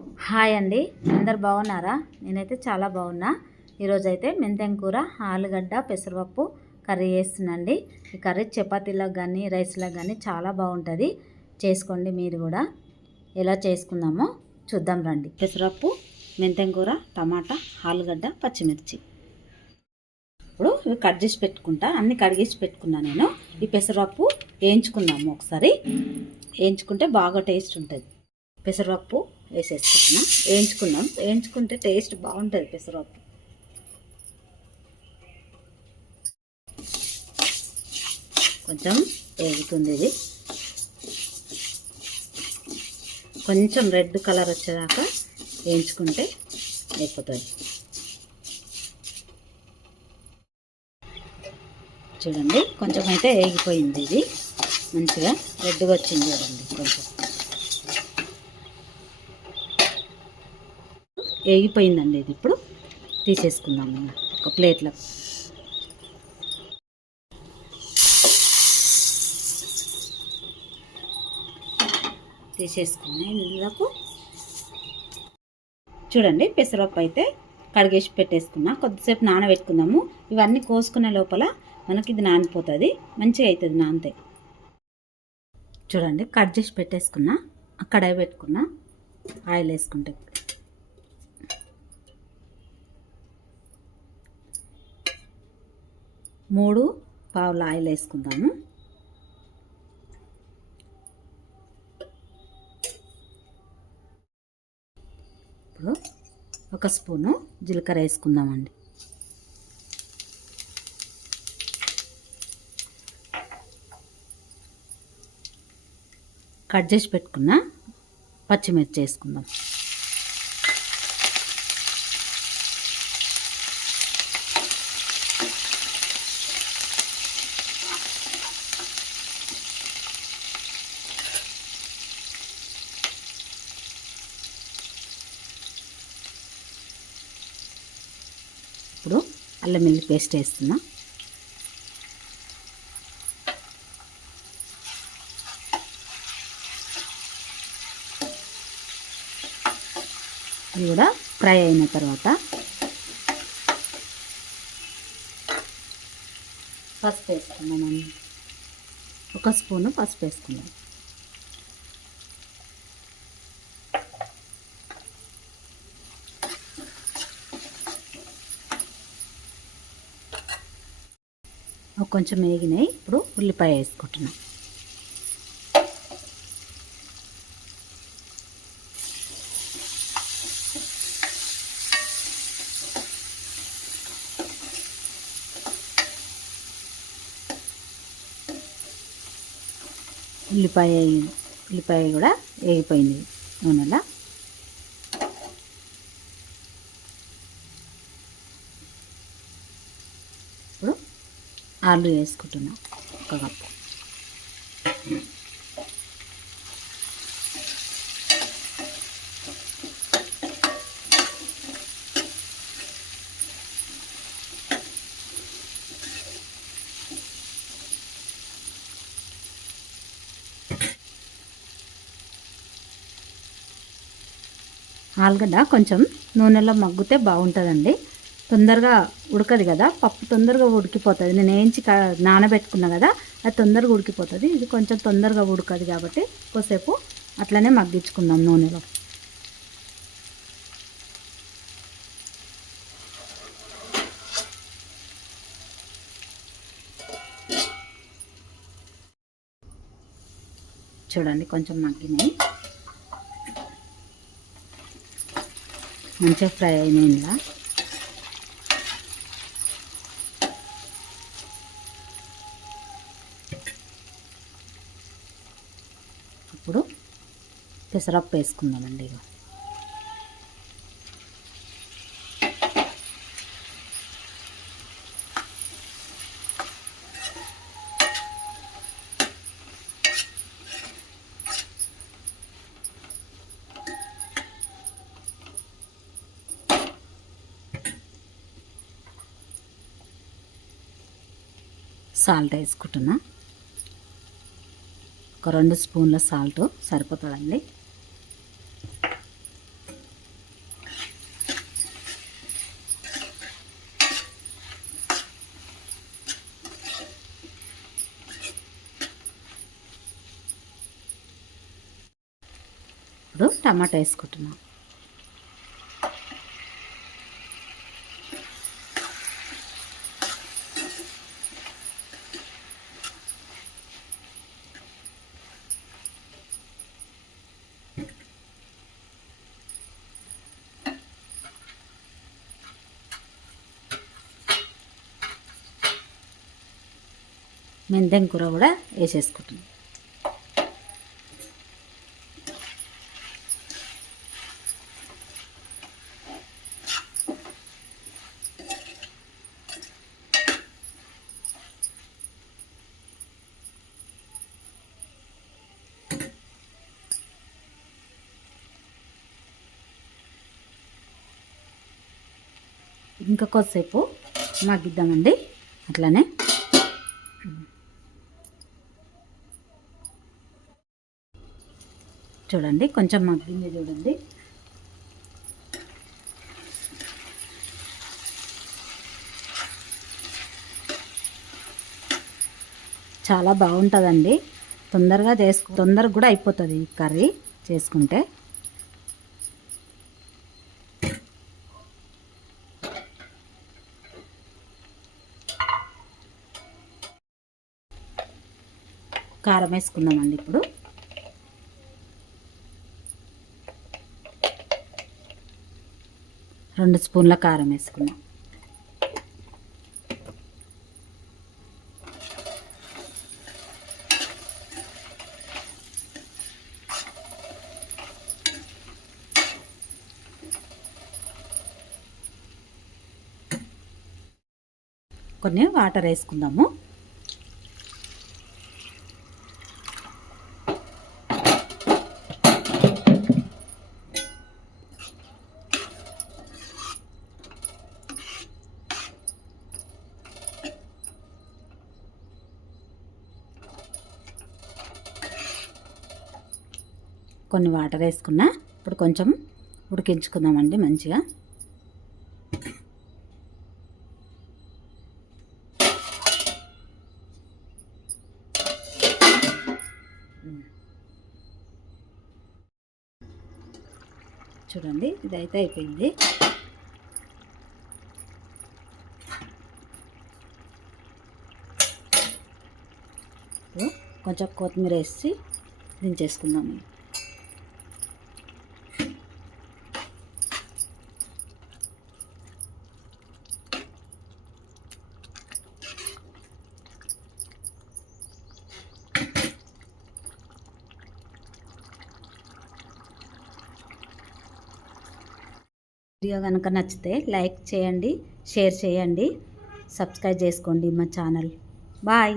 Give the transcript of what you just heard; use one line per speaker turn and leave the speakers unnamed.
Hi అండి. అందరు బాగున్నారా? నేనైతే చాలా బాగున్నా. ఈరోజు అయితే మెంతెం కూర ఆలుగడ్డ పెసరపప్పు కర్రీ చేస్తున్నాండి ఈ కర్రీ చపాతీలకు కానీ రైస్లకు కానీ చాలా బాగుంటుంది. చేసుకోండి మీరు కూడా. ఎలా చేసుకుందామో చూద్దాం రండి. పెసరపప్పు మెంతెం కూర టమాటా ఆలుగడ్డ పచ్చిమిర్చి. ఇప్పుడు ఇవి కట్ చేసి పెట్టుకుంటా. అన్ని కడిగేసి పెట్టుకున్నా నేను. ఈ పెసరపప్పు వేయించుకుందాము ఒకసారి. వేయించుకుంటే బాగా టేస్ట్ ఉంటుంది. పెసరపప్పు వేసేసుకుంటున్నా. వేయించుకున్నాం. వేయించుకుంటే టేస్ట్ బాగుంటుంది పెసరపప్పు. కొంచెం వేగుతుంది ఇది. కొంచెం రెడ్ కలర్ వచ్చేదాకా వేయించుకుంటే అయిపోతుంది. చూడండి కొంచెం అయితే వేగిపోయింది ఇది. మంచిగా రెడ్గా వచ్చింది చూడండి కొంచెం. వేగిపోయిందండి ఇది ఇప్పుడు. తీసేసుకుందాము ఒక ప్లేట్లో. తీసేసుకుని చూడండి పెసరపప్పు అయితే కడిగేసి పెట్టేసుకున్నా. కొద్దిసేపు నానబెట్టుకుందాము. ఇవన్నీ కోసుకునే లోపల మనకి ఇది నానిపోతుంది. మంచిగా అవుతుంది నానితే. చూడండి కట్ చేసి పెట్టేసుకున్నా. కడాయి పెట్టుకున్నా. ఆయిల్ వేసుకుంటే మూడు పావుల ఆయిల్ వేసుకుందాము. ఇప్పుడు ఒక స్పూను జీలకర్ర వేసుకుందామండి. కట్ చేసి పెట్టుకున్న పచ్చిమిర్చి వేసుకుందాం. ఇప్పుడు అల్లం వెల్లి పేస్ట్ వేస్తున్నా. ఇది కూడా ఫ్రై అయిన తర్వాత పసుపు వేసుకున్నాం ఒక స్పూను పసుపు వేసుకున్నాం కొంచెం వేగినాయి. ఇప్పుడు ఉల్లిపాయ వేసుకుంటున్నాం. ఉల్లిపాయ ఉల్లిపాయ కూడా వేగిపోయింది నూనెలా ఇప్పుడు ఆలు వేసుకుంటున్నా ఒక కప్పు. ఆలుగడ్డ కొంచెం నూనెలో మగ్గితే బాగుంటుందండి. తొందరగా ఉడకదు కదా పప్పు తొందరగా ఉడికిపోతుంది. నేను వేయించి నానబెట్టుకున్నా కదా అది తొందరగా ఉడికిపోతుంది. ఇది కొంచెం తొందరగా ఉడకదు కాబట్టి కొద్దిసేపు అట్లనే మగ్గించుకుందాం నూనెలో. చూడండి కొంచెం మగ్గినాయి. మంచిగా ఫ్రై అయినాయి ఇలా ఇప్పుడు పెసరప్పు వేసుకుందామండి ఇక సాల్ట్ వేసుకుంటున్నా. ఒక రెండు స్పూన్ల సాల్ట్ సరిపోతుందండి. ఇప్పుడు టమాటా వేసుకుంటున్నాం. మెంతెం కూర కూడా వేసేసుకుంటుంది ఇంకా కొద్దిసేపు మగ్గిద్దామండి. అట్లానే. చూడండి కొంచెం మగ్గింది చూడండి. చాలా బాగుంటుందండి. తొందరగా చేసుకు తొందరగా కూడా అయిపోతుంది కర్రీ చేసుకుంటే. కారం వేసుకుందామండి ఇప్పుడు. రెండు స్పూన్ల కారం వేసుకున్నాం. కొన్ని వాటర్ వేసుకుందాము. కొన్ని వాటర్ వేసుకున్నా ఇప్పుడు కొంచెం ఉడికించుకుందామండి మంచిగా. చూడండి ఇదైతే అయిపోయింది. కొంచెం కొత్తిమీర వేసి దించేసుకుందాము. వీడియో కనుక నచ్చితే లైక్ చేయండి షేర్ చేయండి సబ్స్క్రైబ్ చేసుకోండి మా ఛానల్. బాయ్.